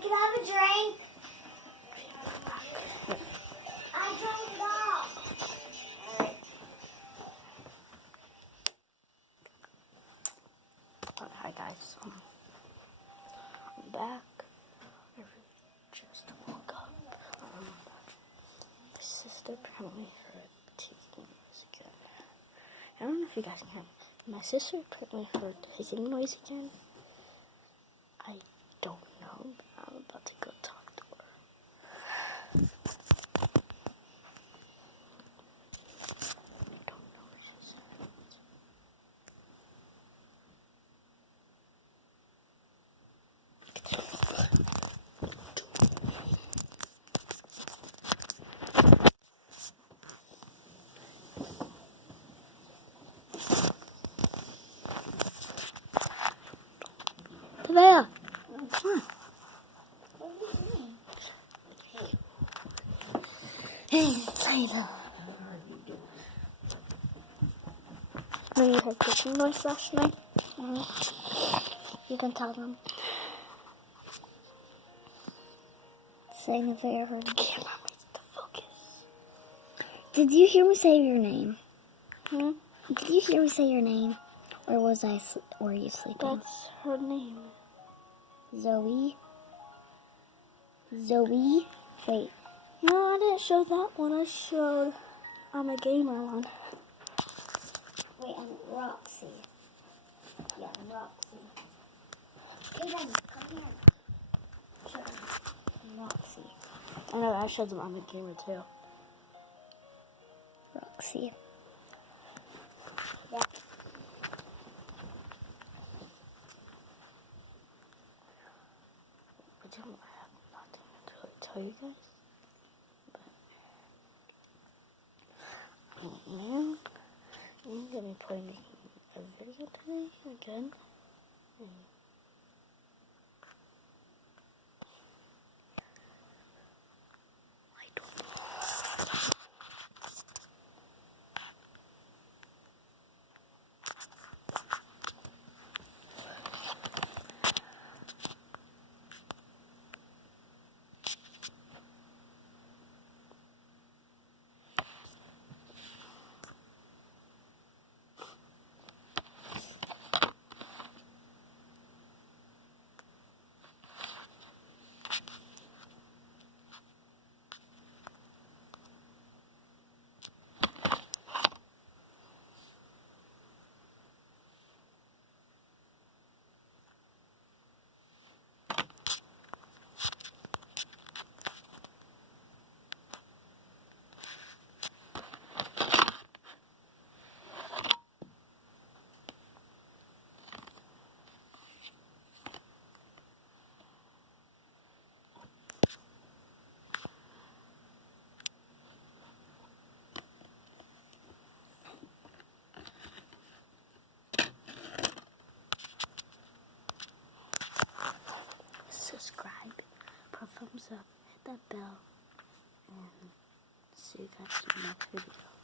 can I have a drink? I drank it all. Hi guys, I'm back. I just woke up. My sister apparently heard teething noise again. I don't know if you guys can hear me. My sister apparently heard hissing noise again. I don't know, but I'm about to go talk to her. I don't know what she said. Tavea! Come on. Hey, Taylor. When you heard cooking noise last night, you can tell them. Saying if they ever heard the camera needs to focus. Did you hear me say your name? Did you hear me say your name? Or were you sleeping? That's her name. Zoe? Zoe? Wait. No, I didn't show that one. I showed I'm a gamer one. Wait, I'm Roxy. Yeah, I'm Roxy. Aiden, come here. Sure. I'm Roxy. I know, I showed them I'm a gamer too. Roxy. Yeah. I have nothing to really tell you guys. But man, I'm gonna play making a video today again. I don't know. Subscribe, put a thumbs up, hit that bell, and see you guys in the next video.